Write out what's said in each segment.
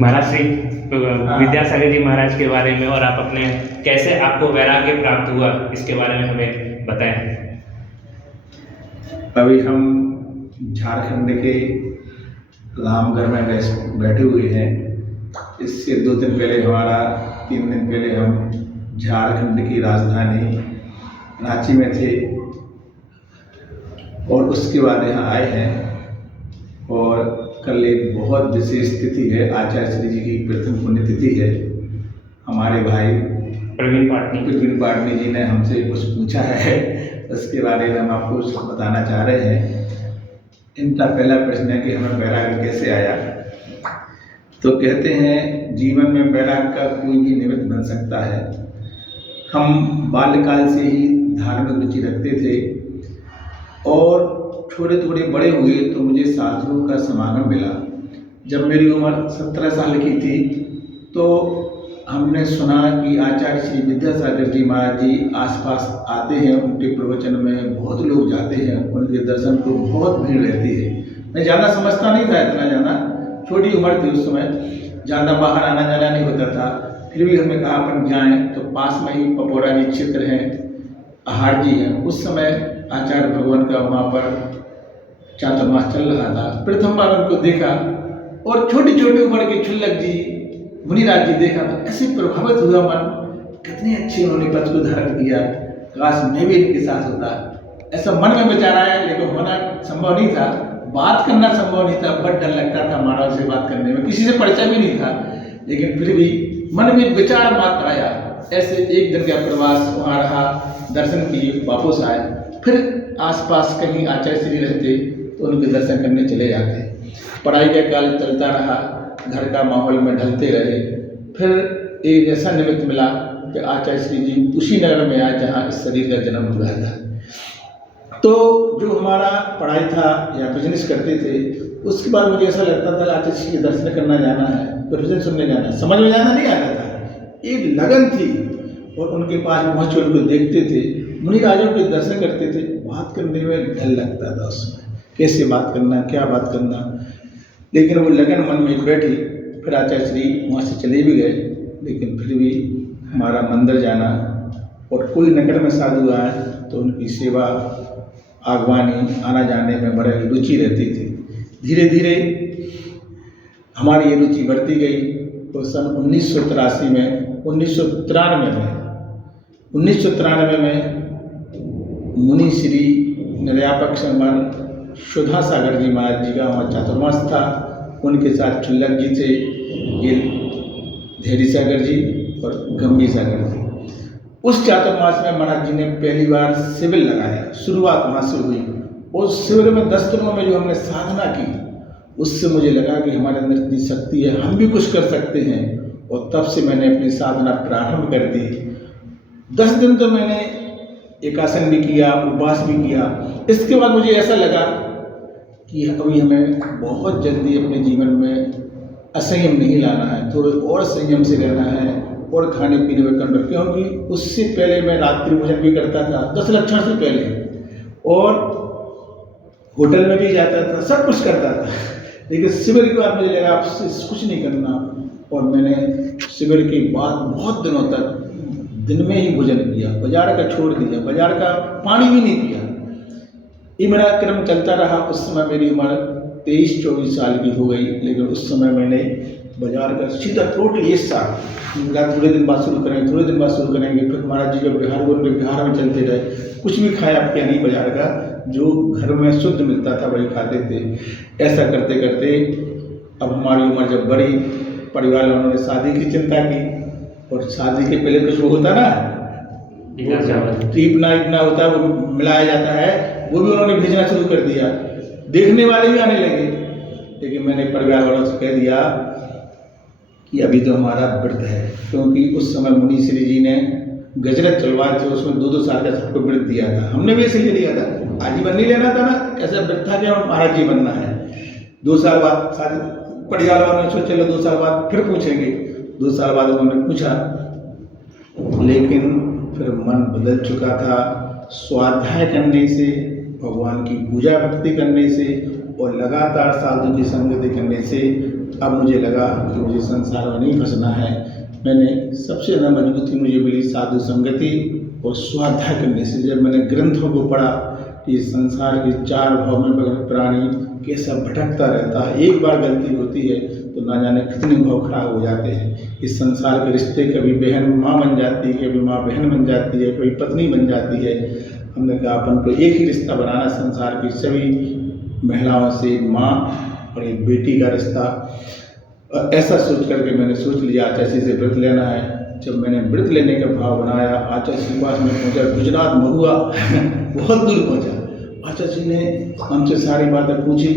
महाराज श्री विद्यासागर जी महाराज के बारे में और आप अपने कैसे आपको वैराग्य प्राप्त हुआ इसके बारे में हमें बताएं। अभी हम झारखंड के रामगढ़ में बैठे हुए हैं। इससे 2 दिन पहले 3 दिन पहले हम झारखंड की राजधानी रांची में थे और उसके बाद यहाँ आए हैं। और कल एक बहुत विशेष तिथि है, आचार्य श्री जी की प्रथम पुण्यतिथि है। हमारे भाई प्रवीण पाटनी जी ने हमसे कुछ पूछा है, उसके बारे में हम आपको बताना चाह रहे हैं। इनका पहला प्रश्न है कि हमें वैराग्य कैसे आया। तो कहते हैं जीवन में वैराग्य का कोई भी निमित्त बन सकता है। हम बाल्यकाल से ही धार्मिक रुचि रखते थे और थोड़े थोड़े बड़े हुए तो मुझे साधुओं का समागम मिला। जब मेरी उम्र 17 साल की थी तो हमने सुना कि आचार्य श्री विद्यासागर जी महाराज जी आसपास आते हैं, उनके प्रवचन में बहुत लोग जाते हैं, उनके दर्शन को बहुत भीड़ रहती है। मैं ज़्यादा समझता नहीं था, इतना ज़्यादा छोटी उम्र थी उस समय, ज़्यादा बाहर आना जाना नहीं होता था। फिर भी हमने कहा अपन जाएँ। तो पास में ही पपोरा जी क्षेत्र हैं, आहार जी हैं। उस समय आचार्य भगवान का वहाँ पर चातुर्मास चल रहा था। प्रथम बार उनको देखा और छोटी छोटी उम्र के क्षुल्लक जी मुनिराज जी देखा तो ऐसे प्रभावित हुआ मन, कितने अच्छे उन्होंने पद को धारण किया, काश मैं भी इनके साथ होता। ऐसा मन में विचार आया, लेकिन होना संभव नहीं था, बात करना संभव नहीं था। बहुत डर लगता था महाराज से बात करने में, किसी से परिचय भी नहीं था। लेकिन फिर भी मन में विचार मात्र आया। ऐसे एक दिन का प्रवास वहाँ रहा, दर्शन किए, वापस आए। फिर आसपास कहीं आचार्य श्री रहते तो उनके दर्शन करने चले जाते। पढ़ाई का काल चलता रहा, घर का माहौल में ढलते रहे। फिर एक ऐसा निमित्त मिला कि आचार्य श्री जी उसी नगर में आए जहाँ इस शरीर का जन्म हुआ था। तो जो हमारा पढ़ाई था या बिजनेस करते थे, उसके बाद मुझे ऐसा लगता था आचार्य श्री के दर्शन करना जाना है, प्रवचन सुनने जाना है। समझ में जाना नहीं आता था, एक लगन थी और उनके पास पहुँच कर उनको देखते थे, मुनिराजों के दर्शन करते थे। बात करने में डर लगता था उसमें, कैसे बात करना, क्या बात करना। लेकिन वो लगन मन में बैठी। फिर आचार्य श्री वहाँ से चले भी गए, लेकिन फिर भी हमारा मंदिर जाना और कोई नगर में साधु आए तो उनकी सेवा आगवानी आना जाने में बड़ी रुचि रहती थी। धीरे धीरे हमारी ये रुचि बढ़ती गई। तो सन 1983 में 1993 में मुनि श्री निर्यापक श्रीमान सुधा सागर जी महाराज जी का वहाँ चातुर्मास था। उनके साथ क्षुल्लक जी थे, ये धैर्य सागर जी और गंभीर सागर जी। उस चातुर्मास में महाराज जी ने पहली बार शिविर लगाया, शुरुआत वहाँ से हुई। उस शिविर में 10 दिनों में जो हमने साधना की, उससे मुझे लगा कि हमारे अंदर इतनी शक्ति है, हम भी कुछ कर सकते हैं। और तब से मैंने अपनी साधना प्रारंभ कर दी। 10 दिन तो मैंने एकासन भी किया, उपवास भी किया। इसके बाद मुझे ऐसा लगा कि अभी हमें बहुत जल्दी अपने जीवन में असंयम नहीं लाना है, थोड़े और संयम से रहना है और खाने पीने में कंट्रोल। क्योंकि उससे पहले मैं रात्रि भोजन भी करता था 10 लक्षण से पहले, और होटल में भी जाता था, सब कुछ करता था। लेकिन शिविर के बाद मुझे लगा आपसे कुछ नहीं करना। और मैंने शिविर के बाद बहुत दिनों तक दिन में ही भोजन किया, बाजार का छोड़ दिया, बाजार का पानी भी नहीं पिया। ये मेरा क्रम चलता रहा। उस समय मेरी उम्र 23-24 साल की हो गई। लेकिन उस समय मैंने बाजार का सीधा टोटली 1 साल, थोड़े दिन बाद शुरू करेंगे, थोड़े दिन बाद शुरू करेंगे। फिर महाराज जी का बिहार बोल के बिहार में चलते रहे, कुछ भी खाया पिया नहीं बाजार का, जो घर में शुद्ध मिलता था वही खाते थे। ऐसा करते करते अब हमारी उम्र जब बढ़ी, परिवार वालों ने शादी की चिंता की। और शादी के पहले कुछ वो होता ना, टीपना इतना होता है, वो मिलाया जाता है, वो भी उन्होंने भेजना शुरू कर दिया। देखने वाले भी आने लगे। लेकिन मैंने परिवार वालों से कह दिया कि अभी तो हमारा व्रत है। क्योंकि उस समय मुनि श्री जी ने गजरत चलवाए थे, उसमें 2-2 साल का सबको व्रत दिया था। हमने भी इसीलिए लिया था, आजीवन नहीं लेना था ना, ऐसा व्रत था कि हम महाराज जी बनना है। 2 साल बाद शादी, परिवार वालों ने सोचा चलो 2 साल बाद फिर पूछेंगे। 2 साल बाद उन्होंने पूछा, लेकिन फिर मन बदल चुका था। स्वाध्याय करने से, भगवान की पूजा भक्ति करने से और लगातार साधु की संगति करने से अब मुझे लगा कि मुझे संसार में नहीं फंसना है। मैंने सबसे ज़्यादा मजबूती मुझे मिली साधु संगति और स्वाध्याय करने से। जब मैंने ग्रंथों को पढ़ा कि संसार के चार भाव में प्राणी कैसा भटकता रहता है, एक बार गलती होती है तो ना जाने कितने भाव खराब हो जाते हैं। इस संसार के रिश्ते कभी बहन माँ बन जाती है, कभी माँ बहन बन जाती है, कभी पत्नी बन जाती है। हमने कहा अपन को एक ही रिश्ता बनाना संसार की सभी महिलाओं से, माँ और एक बेटी का रिश्ता। ऐसा सोच करके मैंने सोच लिया आचार्य से व्रत लेना है। जब मैंने व्रत लेने का भाव बनाया, आचार्य जी के पास में पहुँचा, गुजरात महुआ बहुत दूर पहुँचा। आचार्य जी ने हमसे सारी बातें पूछी,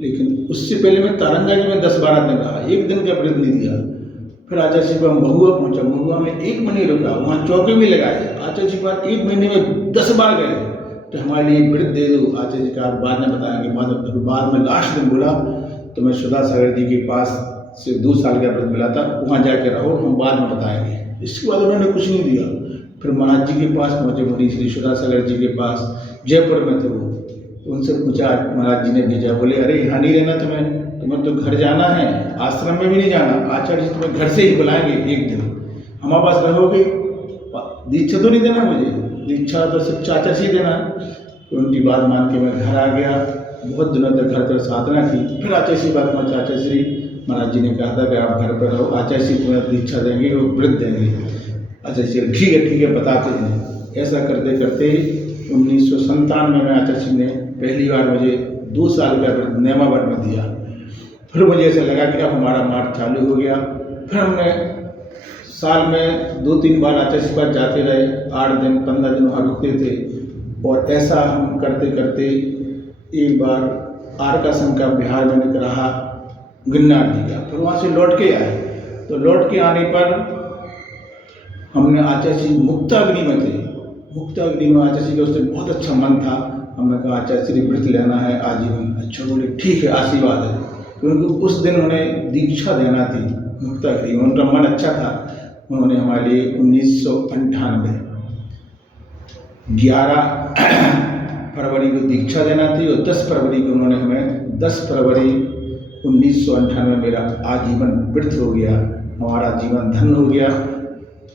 लेकिन उससे पहले मैं तारंगा जी में 10-12 दिन रहा, एक दिन का व्रत नहीं दिया। फिर आचार्य जी पर महुआ पहुँचा, महुआ में 1 महीने रुका, वहाँ चौके भी लगाए। आचार्य जी पर 1 महीने में 10 बार गए तो हमारे लिए व्रत दे दो। आचार्य जी का बाद में बताएंगे। बाद में लास्ट दिन बोला तो मैं सुधा सागर जी के पास से 2 साल का व्रत मिला था, वहाँ जाकर रहो, हम बाद में बताएंगे। इसके बाद उन्होंने कुछ नहीं दिया। फिर महाराज जी के पास पहुँचे, मुनि श्री सुधा सागर जी के पास, जयपुर में थे वो। तो उनसे पूछा, महाराज जी ने भेजा, बोले अरे यहाँ नहीं रहना तुम्हें तो घर जाना है, आश्रम में भी नहीं जाना। आचार्य जी तुम्हें घर से ही बुलाएंगे, एक दिन हमारे पास रहोगे, दीक्षा तो नहीं देना मुझे, दीक्षा तो सिर्फ आचार्य जी देना। तो उनकी बात मान के मैं घर आ गया। बहुत दिनों तक घर पर साधना की। फिर आचार्य जी बात पहुँचा, आचार्य श्री महाराज जी ने कहा था कि आप घर पर रहो, आचार्य जी तुम्हें दीक्षा देंगे, वो व्रत देंगे। आचार्य जी ठीक है बताते हैं। ऐसा करते करते 1997 में आचार्य जी ने पहली बार मुझे 2 साल का व्रत नेमावर में दिया। फिर मुझे ऐसा लगा कि अब हमारा मार्ग चालू हो गया। फिर हमने साल में 2-3 बार आचार्य जी पास जाते रहे, 8 दिन 15 दिन वहाँ रुकते थे। और ऐसा हम करते करते एक बार आरकासन का बिहार में रहा, गिरनार जी का। फिर वहाँ से लौट के आए। तो लौट के आने पर हमने आचार्य जी मुक्ताग्नि में थे। मुक्ताग्नि में आचार्य जी का उससे बहुत अच्छा मन था। हमने कहा आचार्य श्री व्रत लेना है आजीवन। अच्छा बोले ठीक है, आशीर्वाद है। क्योंकि उस दिन उन्हें दीक्षा देना थी मुक्ताग्नि में, उनका मन अच्छा था। उन्होंने हमारे लिए 1998 11 फरवरी को दीक्षा देना थी और 10 फरवरी को उन्होंने हमें 10 फरवरी 1998 मेरा आजीवन व्रत हो गया, हमारा जीवन धन्य हो गया।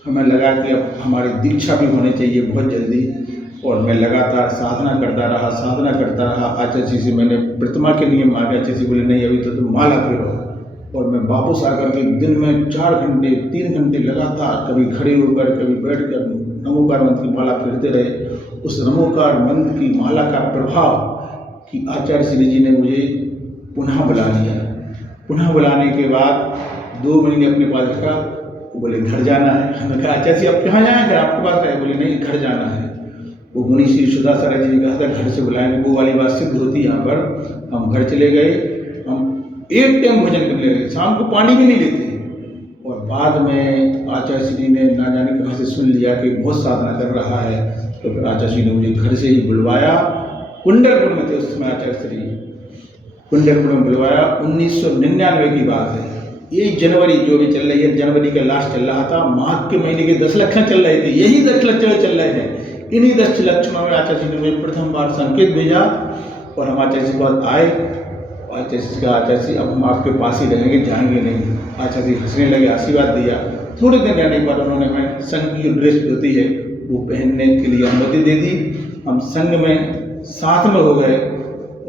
हमें लगा कि अब हमारी दीक्षा भी होनी चाहिए बहुत जल्दी। और मैं लगातार साधना करता रहा। आचार्य जी से मैंने प्रतिमा के नियम मांगे। आचार्य जी बोले नहीं, अभी तो तुम माला फेरो। और मैं वापस आकर के दिन में 4 घंटे 3 घंटे लगातार, कभी खड़े होकर कभी बैठ कर नमोकार मंत्र की माला फेरते रहे। उस नमोकार मंत्र की माला का प्रभाव कि आचार्य श्री जी ने मुझे पुनः बुला लिया। पुनः बुलाने के बाद 2 महीने अपने पास रखा। वो बोले घर जाना है। हमने कहा आचार्य जी आप कहाँ जाएंगे, आपके पास रहे? बोले नहीं, घर जाना है। वो मुनि श्री सुधा सागर जी ने कहा था घर से बुलाएंगे, वो वाली बात सिद्ध होती यहाँ पर। हम घर चले गए। हम एक टाइम भोजन कर ले गए, शाम को पानी भी नहीं लेते। और बाद में आचार्य श्री ने ना जाने कहाँ से सुन लिया कि बहुत साधना कर रहा है। तो फिर आचार्य श्री ने मुझे घर से ही बुलवाया। कुंडलपुर में थे उस समय आचार्य श्री, कुंडलपुर में बुलवाया। 1999 की बात है। 1 जनवरी जो भी चल रही है, जनवरी का लास्ट चल रहा था। माघ के महीने के 10 लक्षण चल रहे थे। यही 10 लक्षण चल रहे हैं। इन्हीं 10 लक्षणों में आचार्य जी ने मुझे प्रथम बार संकेत भेजा। और हम आचार्य जी के पास आए। आचार्य जी का आचार्य जी अब हम आपके पास ही रहेंगे, जाएंगे नहीं। आचार्य जी हंसने लगे, आशीर्वाद दिया। थोड़े दिन रहने पर उन्होंने हमें संघ की ड्रेस होती है वो पहनने के लिए अनुमति दे दी। हम संघ में साथ में हो गए।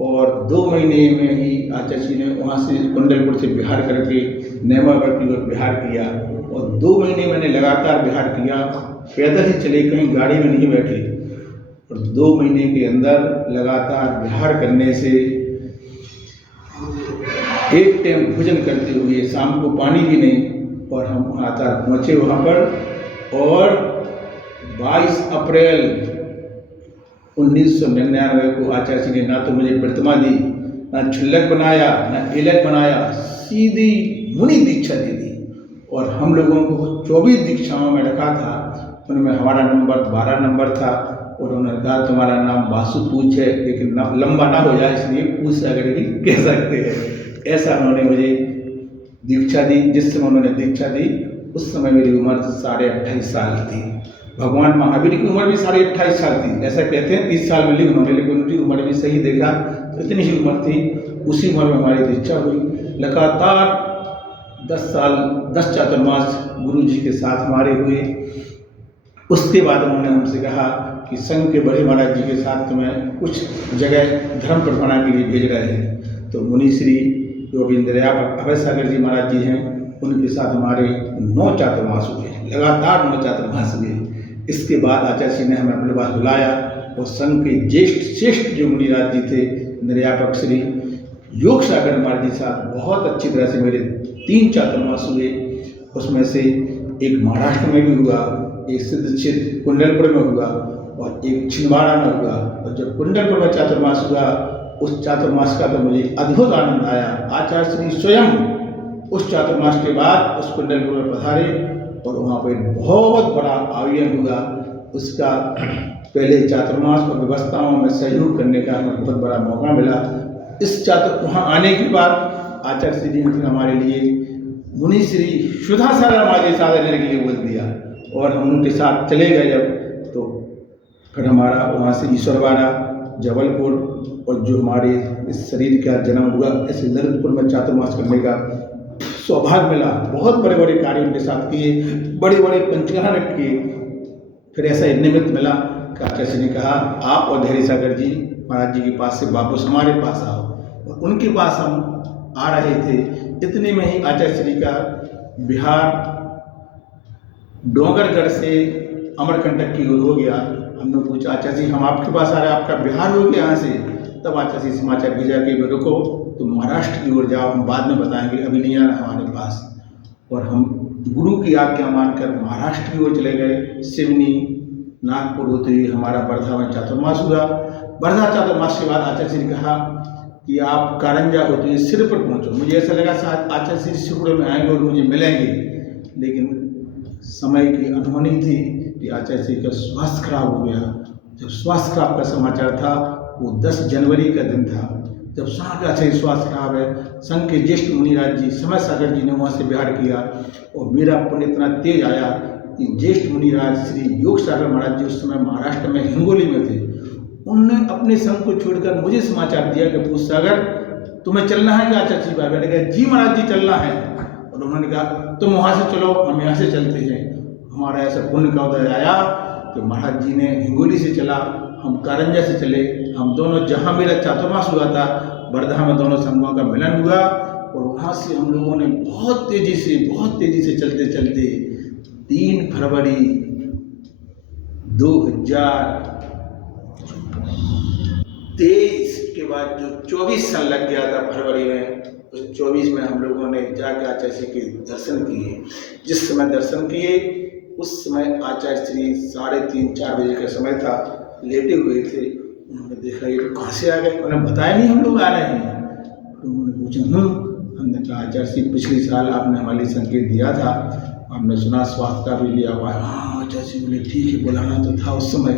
और 2 महीने में ही आचार्य जी ने वहाँ से कुंडलपुर से बिहार करके नेमावर की ओर बिहार किया। और 2 महीने मैंने लगातार बिहार किया, पैदल ही चले, कहीं गाड़ी में नहीं बैठे। और 2 महीने के अंदर लगातार बिहार करने से एक टाइम भोजन करते हुए, शाम को पानी भी नहीं। और हम वहाँ तक पहुँचे वहाँ पर। और 22 अप्रैल 1999 को आचार्य जी ने ना तो मुझे प्रतिमा दी, ना छुल्लक बनाया, ना तिलक बनाया, सीधी मुनि दीक्षा दे दी। और हम लोगों को 24 दीक्षाओं में रखा था। उनमें हमारा नंबर 12 नंबर था। और उन्होंने कहा तुम्हारा नाम वासु पूछ है, लेकिन लंबा ना हो जाए इसलिए पूछ अगर भी कह सकते हैं। ऐसा उन्होंने मुझे दीक्षा दी। जिस समय उन्होंने दीक्षा दी उस समय मेरी उम्र 28.5 साल थी। भगवान महावीर की उम्र भी 28.5 साल थी। ऐसा कहते हैं 30 साल मिली उन्होंने, लेकिन उनकी उम्र भी सही देखा तो इतनी ही उम्र थी। उसी उम्र में हमारी दीक्षा हुई। लगातार 10 चातुर्मास गुरु जी के साथ हमारे हुए। उसके बाद उन्होंने हमसे कहा कि संघ के बड़े महाराज जी के साथ तुम्हें कुछ जगह धर्म प्रपणा के लिए भेज रहे हैं। तो मुनि श्री जो अभी इंद्रया अभय सागर जी महाराज जी हैं, उनके साथ हमारे 9 चातुर्मास हुए, लगातार 9 चातुर्मास हुए। इसके बाद आचार्य श्री ने हमें अपने पास बुलाया और संघ के ज्येष्ठ श्रेष्ठ जो मुनिराज जी थे, निर्यापक श्री योग सागर महाराज जी साथ बहुत अच्छी तरह से मेरे 3 चातुर्मास हुए। उसमें से एक महाराष्ट्र में भी हुआ, एक सिद्ध कुंडलपुर में हुआ और एक छिंदवाड़ा में हुआ। और जब कुंडलपुर में चातुर्मास हुआ, उस चातुर्मास का तो मुझे अद्भुत आनंद आया। आचार्य श्री स्वयं उस चातुर्मास के बाद उस कुंडलपुर में पधारे और वहाँ पर बहुत बड़ा आयोजन हुआ। उसका पहले चातुर्मास और व्यवस्थाओं में सहयोग करने का हमें बहुत बड़ा मौका मिला। इस वहाँ आने के बाद आचार्य श्री जी ने हमारे लिए मुनि श्री सुधा सारा माजी साधन के लिए बोल दिया और हम उनके साथ चले गए। जब तो फिर हमारा वहाँ से ईश्वरवाड़ा, जबलपुर और जो हमारे इस शरीर का जन्म हुआ, ऐसे ललितपुर में चातुर्मास करने का सौभाग्य मिला। बहुत बड़े बड़े कार्य उनके साथ किए, बड़े बड़े पंचग्रहण किए। फिर ऐसा एक निमित्त मिला कि आचार्य ने कहा आप और धैर्य सागर जी महाराज जी के पास से वापस हमारे पास आओ। और उनके पास हम आ रहे थे, इतने में ही आचार्य श्री का बिहार डोंगरगढ़ से अमरकंटक की ओर हो गया। हमने पूछा आचार्य जी हम आपके पास आ रहे हैं, आपका बिहार हो गया यहाँ से? तब आचार्य जी समाचार भेजा कि रुको तुम महाराष्ट्र की ओर जाओ, हम बाद में बताएंगे, अभी नहीं आना हमारे पास। और हम गुरु की आज्ञा मानकर महाराष्ट्र की ओर चले गए। सिवनी, नागपुर होते हुए हमारा वर्धा में चातुर्मास हुआ। वर्धा चातुर्मास के बाद आचार्य जी ने कहा कि आप कारंजा होते हुए सिरपुर पहुँचो। मुझे ऐसा लगा शायद आचार्य श्री सिरपुर में आएंगे और मुझे मिलेंगे, लेकिन समय की अनहोनी थी कि आचार्य श्री का स्वास्थ्य खराब हो गया। जब स्वास्थ्य खराब का समाचार था वो 10 जनवरी का दिन था, जब संघ का अच्छा स्वास्थ्य खराब है। संघ के ज्येष्ठ मुनिराज जी समय सागर जी ने वहाँ से बिहार किया और मेरा पुण्य इतना तेज आया कि ज्येष्ठ मुनिराज श्री योग सागर महाराज जी उस समय महाराष्ट्र में हिंगोली में थे। उनने अपने संघ को छोड़कर मुझे समाचार दिया कि पूछ सागर तुम्हें चलना है क्या? आचार्य जी मैंने कहा जी महाराज जी चलना है। और उन्होंने कहा तुम वहाँ से चलो, हम यहाँ से चलते हैं। हमारा ऐसा पुण्य का उदय आया तो महाराज जी ने हिंगोली से चला, हम कारंजा से चले। हम दोनों, जहाँ मेरा चातुर्मास हुआ था वर्धा में, दोनों संघों का मिलन हुआ और वहाँ से हम लोगों ने बहुत तेज़ी से चलते चलते 3 फरवरी 2023 के बाद जो 24 साल लग गया था फरवरी में, उस 24 में हम लोगों ने जाकर आचार्य श्री के दर्शन किए। जिस समय दर्शन किए उस समय आचार्य श्री 3:30-4 बजे का समय था, लेटे हुए थे। उन्होंने देखा ये कहाँ से आ गए, उन्हें बताया नहीं हम लोग आ रहे हैं। तो उन्होंने पूछा हमने कहा आचार्य श्री पिछले साल आपने हमारे लिए संकेत दिया था, हमने सुना स्वास्थ्य का भी लिया हुआ है। हाँ आचार्य श्री बोले ठीक है, बुलाना तो था उस समय,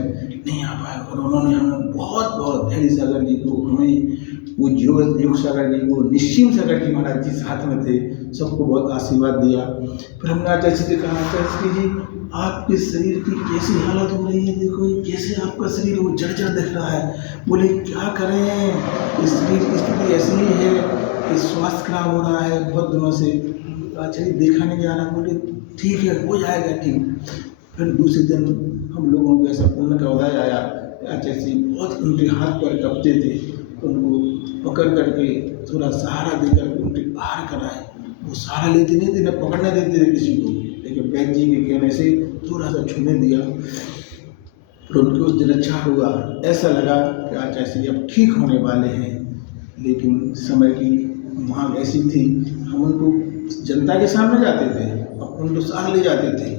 नहीं आ पाया। और उन्होंने हमें बहुत धैर्य सागर जी को, हमें पूज्य योग सागर जी को, निश्चिंत सागर जी महाराज जी साथ में थे, सबको बहुत आशीर्वाद दिया। फिर हमने आचार्य श्री से कहा आचार्य श्री जी आपके शरीर की कैसी हालत हो रही है, देखो कैसे आपका शरीर वो जर्जर दिख रहा है। बोले क्या करें, इस शरीर की स्थिति ऐसी ही है कि स्वास्थ्य खराब हो रहा है बहुत दिनों से। आचार्य देखा नहीं जा रहा। बोले ठीक है, हो जाएगा ठीक। फिर दूसरे दिन हम लोगों को ऐसा पुण्य का उदय आया। आचार्य श्री बहुत उनके हाथ पर कपते थे, उनको पकड़ करके थोड़ा सहारा देकर उनके बाहर कराए। वो सहारा लेते नहीं थे, न पकड़ने देते थे किसी को, लेकिन वैद्य जी के कहने से थोड़ा सा छूने दिया। फिर उनके उस दिन अच्छा हुआ। ऐसा लगा कि आचार्य श्री अब ठीक होने वाले हैं, लेकिन समय की मांग ऐसी थी, हम उनको जनता के सामने जाते थे, अब उनको साथ ले जाते थे।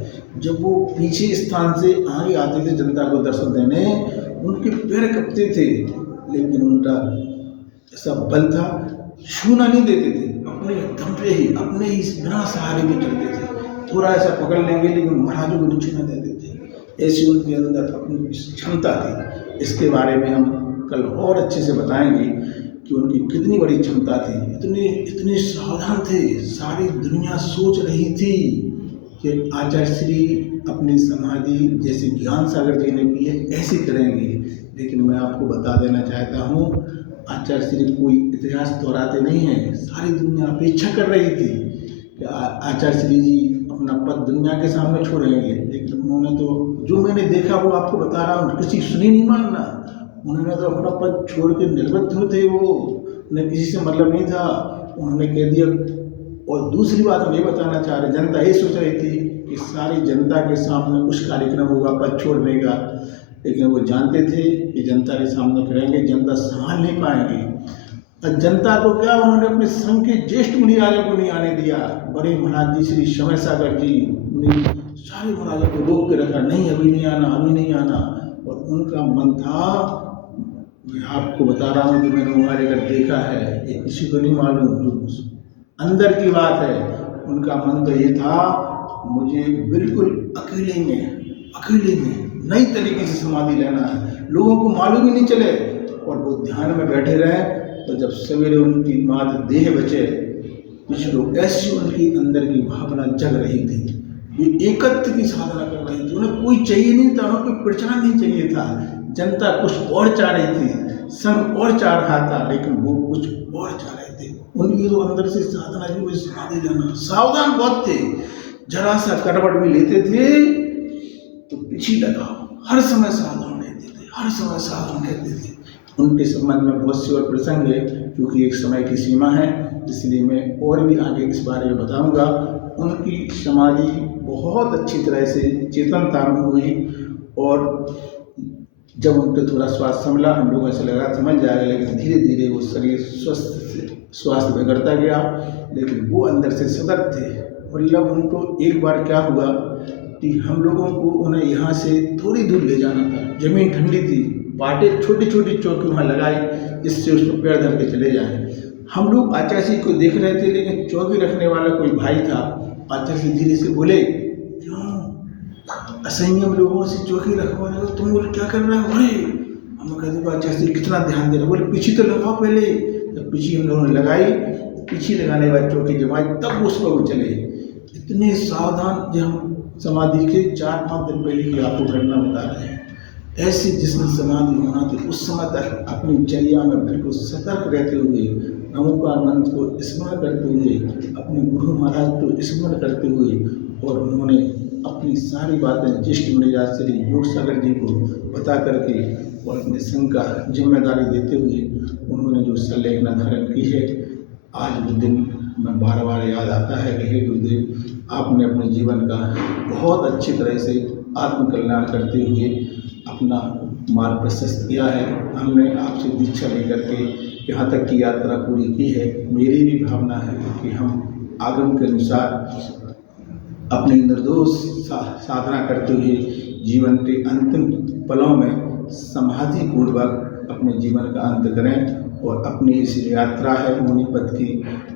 जब वो पीछे स्थान से आगे आते थे जनता को दर्शन देने, उनके पैर कपते थे, लेकिन उनका ऐसा बल था, छूना नहीं देते थे, अपने दम पे ही, अपने ही बिना सहारे के चलते थे। थोड़ा ऐसा पकड़ लेंगे लेकिन महाराजों को नहीं छूना देते थे। ऐसी उनके अंदर अपनी क्षमता थी। इसके बारे में हम कल और अच्छे से बताएंगे कि उनकी कितनी बड़ी क्षमता थी। इतने सावधान थे, सारी दुनिया सोच रही थी कि आचार्य श्री अपनी समाधि जैसे ज्ञान सागर जी ने की है ऐसी करेंगे। लेकिन मैं आपको बता देना चाहता हूँ, आचार्य श्री कोई इतिहास दोहराते नहीं हैं। सारी दुनिया अपेक्षा कर रही थी कि कि आचार्य श्री जी अपना पद दुनिया के सामने छोड़ेंगे, लेकिन उन्होंने तो जो मैंने देखा वो आपको बता रहा हूँ, किसी सुनी नहीं मानना। उन्होंने तो अपना पद छोड़ के निर्बद्ध थे, वो उन्हें किसी से मतलब नहीं था, उन्होंने कह दिया। और दूसरी बात हम ये बताना चाह रहे, जनता ये सोच रही थी कि सारी जनता के सामने कुछ कार्यक्रम होगा पद छोड़ने का, लेकिन वो जानते थे कि जनता के सामने करेंगे, जनता संभाल नहीं पाएंगे। और जनता को क्या, उन्होंने अपने संघ के ज्येष्ठ मुनिराजों को नहीं आने दिया। बड़े महाराज जी श्री समय सागर जी, उन्हें सारे महाराजों को रोक के रखा, नहीं अभी नहीं आना, अभी नहीं आना। और उनका मन था, मैं आपको बता रहा हूँ कि मैंने हमारे घर देखा है, ये किसी को नहीं मालूम, अंदर की बात है। उनका मन तो ये था, मुझे बिल्कुल अकेले में नई तरीके से समाधि लेना है, लोगों को मालूम ही नहीं चले, और वो ध्यान में बैठे रहे। तो जब सवेरे उनकी मात्र देह बचे, कुछ लोग ऐसी उनकी अंदर की भावना जग रही थी, ये एकत्व की साधना कर रही थी, उन्हें कोई चाहिए नहीं था, उन्हें कोई प्रचार नहीं चाहिए था। जनता कुछ और चाह रही थी, संघ और चाह रहा था, लेकिन वो कुछ और चाह रहे थे। उनकी जो अंदर से साधना थी, वो समाधि लेना। सावधान बहुत थे, जरा सा करवट भी लेते थे तो पीछे लगाओ, हर समय सावधान रहते थे। उनके संबंध में बहुत से और प्रसंग है, क्योंकि एक समय की सीमा है, इसलिए मैं और भी आगे इस बारे में बताऊंगा। उनकी समाधि बहुत अच्छी तरह से चेतनता में हुई, और जब उनको थोड़ा स्वास्थ्य संभला, हम लोगों से लगा समझ जाएगा, लेकिन धीरे धीरे वो शरीर स्वास्थ्य बिगड़ता गया, लेकिन वो अंदर से सतर्क थे। मतलब उनको एक बार क्या हुआ कि हम लोगों को उन्हें यहाँ से थोड़ी दूर ले जाना था, जमीन ठंडी थी, बाटे छोटी छोटी चौकी वहाँ लगाई, जिससे उसको पैर धर के चले जाएं। हम लोग आचार्य जी को देख रहे थे, लेकिन चौकी रखने वाला कोई भाई था। आचार्य जी धीरे से बोले, क्यों असंयम लोगों से चौकी रखवा रहे हो, तुम बोले क्या कर रहे हो? अरे हम कहते आचार्य जी कितना ध्यान दे रहे, बोले पीछे तो लगाओ पहले। जब पीछे हम लोगों ने लगाई, पीछे लगाने के बाद चौकी जमाई, तब उस पर वो चले। इतने सावधान, जो हम समाधि के 4-5 दिन पहले की आपको घटना बता रहे हैं। ऐसे जिसने समाधि होना थी, उस समय तक अपनी चर्या में बिल्कुल सतर्क रहते हुए, नमोकार मंत्र को स्मरण करते हुए, अपने गुरु महाराज को स्मरण करते हुए, और उन्होंने अपनी सारी बातें ज्येष्ठ मुनिराज श्री योग सागर जी को बता करके और अपने संघ का जिम्मेदारी देते हुए उन्होंने जो संलेखना धारण की है। आज वो दिन मैं बार बार याद आता है कि हे गुरुदेव, आपने अपने जीवन का बहुत अच्छी तरह से आत्मकल्याण करते हुए अपना मार्ग प्रशस्त किया है। हमने आपसे दीक्षा लेकर के यहाँ तक की यात्रा पूरी की है। मेरी भी भावना है कि हम आगम के अनुसार अपनी निर्दोष साधना करते हुए जीवन के अंतिम पलों में समाधि पूर्वक अपने जीवन का अंत करें, और अपनी इस यात्रा है मुनि पद की,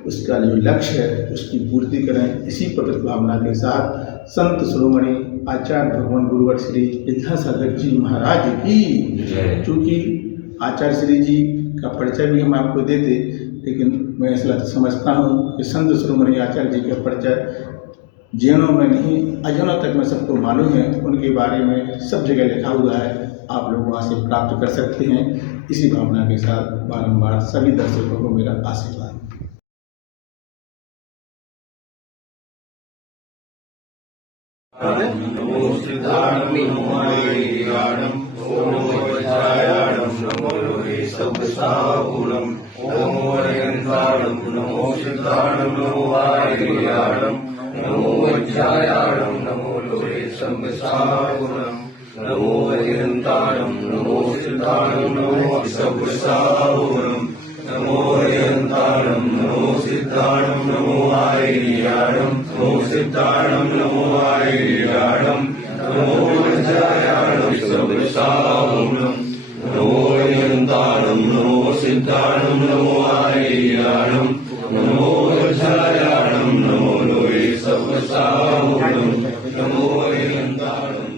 उसका जो लक्ष्य है उसकी पूर्ति करें। इसी पवित्र भावना के साथ संत शिरोमणि आचार्य भगवान गुरुवर श्री विद्यासागर जी महाराज की, चूँकि आचार्य श्री जी का परिचय भी हम आपको देते, लेकिन मैं ऐसा समझता हूँ कि संत शिरोमणि आचार्य जी का परिचय जैनों में नहीं, अजैनों तक में सबको मालूम है। उनके बारे में सब जगह लिखा हुआ है, आप लोग वहाँ से प्राप्त कर सकते हैं। इसी भावना के साथ बारंबार सभी दर्शकों को मेरा आशीर्वाद। नमो सिद्धार्थ नमो आर्याणं नमो वज्रायाणं नमो लोहे सब्बसाहुणं नमो अरिहन्ताणं नमो सिद्धार्थ नमो आर्याणं नमो वज्रायाणं नमो लोहे सब्बसाहुणं नमो अरिहन्ताणं नमो सिद्धार्थ नमो सब्बसाहुणं नमो अरिहन्ताणं नमो सिद्धार्थ नमो आर्याणं नमो सिद्धार्थ नमो आर्याणं नमो वज्रायाणं सब्बसाहुणं नमो अरिहन्ताणं नमो सिद्धार्थ नमो आर्याणं नमो वज्रायाणं नमो लोहे सब्बसाहुणं नमो अरिहन्ताणं